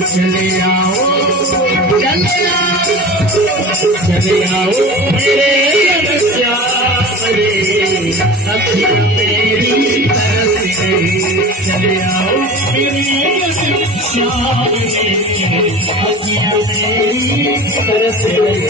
चले आओ मेरे श्याम रे, अखियां मेरी तरस गई। चले आओ मेरे श्याम रे, अखियां मेरी तरस गई।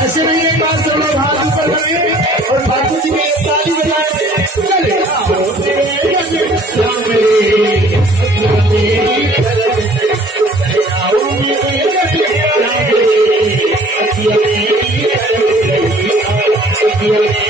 ऐसे नहीं एक बार सब लोग हाथ ऊपर करें और ठाकुर जी के ताली बजाएं। चले आओ मेरे श्याम रे, आओ मेरे श्याम रे,